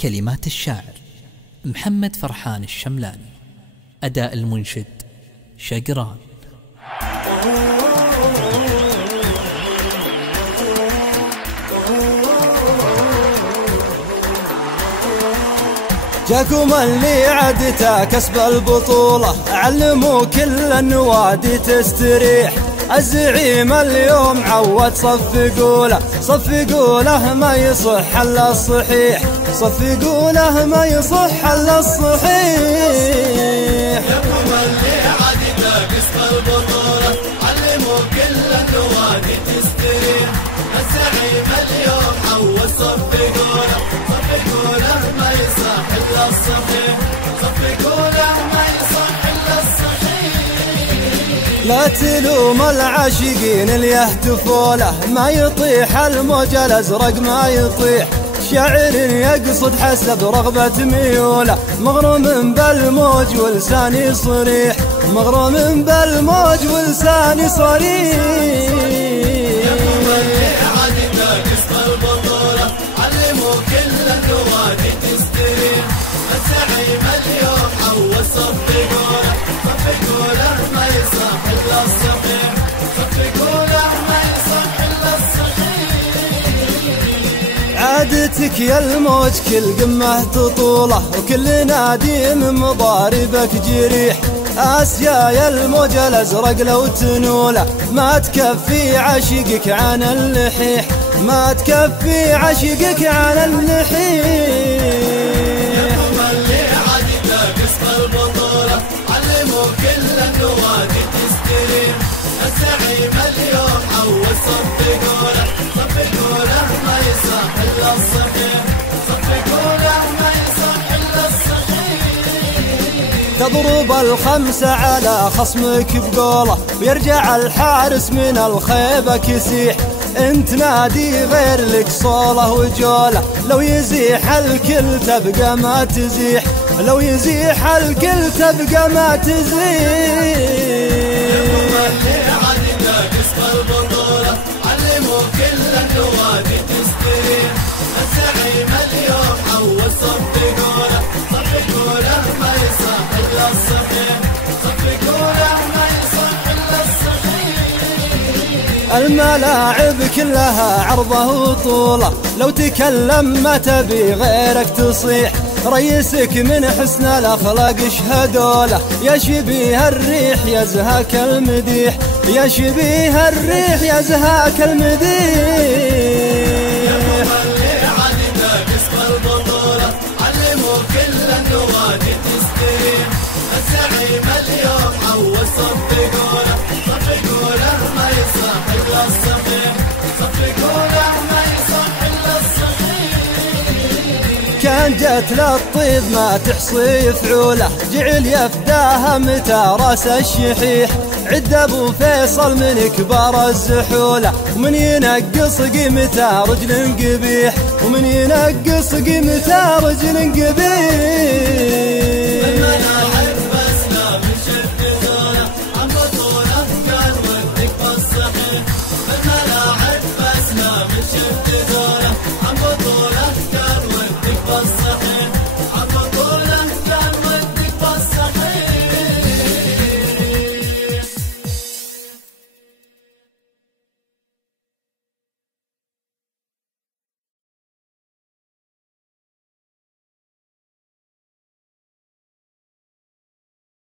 كلمات الشاعر محمد فرحان الشملاني. أداء المنشد شقران. جاكم اللي عدته كسب البطولة، علموا كل النوادي تستريح. الزعيم اليوم عود صفقوا له ما يصح الا الصحيح، صفقوا له ما يصح الا الصحيح. جاكم اللي عدته كسب البطولة، علموا كل النوادي تستريح. الزعيم اليوم عود صفقوا له ما يصح الا الصحيح، صفقوا له ما يصح الا الصحيح. لا تلوم العاشقين اللي يهتفوا له، ما يطيح الموج الازرق ما يطيح. شاعر يقصد حسب رغبة ميوله، مغروم بالموج ولساني صريح، مغروم بالموج ولساني صريح. الزعيم اليوم عود صفقوا له ما يصح الا الصحيح، صفقوا له ما يصح الا الصحيح. عادتك يا الموج كل قمة تطوله، وكل نادي من مضاربك جريح. آسيا يا الموج الازرق لو تنوله، ما تكفي عشقك عن اللحيح، ما تكفي عشقك عن اللحيح. كل النوادي تستريح. الزعيم اليوم عود صفقوا له ما يصح الا الصحيح، صفقوا له ما يصح الا الصحيح. تضرب الخمسة على خصمك بقوله، ويرجع الحارس من الخيبة كسيح. انت نادي غير لك صوله وجوله، لو يزيح الكل تبقى ما تزيح، لو يزيح الكل تبقى ما تزيح. علموا كل النوادي تستريح. الزعيم اليوم عود صفقوا له ما يصح الا الصحيح، صفقوا له ما يصح الا الصحيح. الملاعب كلها عرضه وطوله، لو تكلم ما تبي غيرك تصيح. ريسك من حسن الاخلاق اشهدوا له، يا شبيه الريح يزهاك المديح، يا شبيه الريح يزهاك المديح. علموا كل النوادي تستريح. الزعيم اليوم عود صفقوا له ما يصح الا الصحيح، صفقوا له ما يصح الا الصحيح. كان جت للطيب ما تحصي فعوله، جعل يفداها متى راس الشحيح. عد ابو فيصل من كبار الزحوله، ومن ينقص قيمته رجل قبيح، ومن ينقص قيمته رجل قبيح.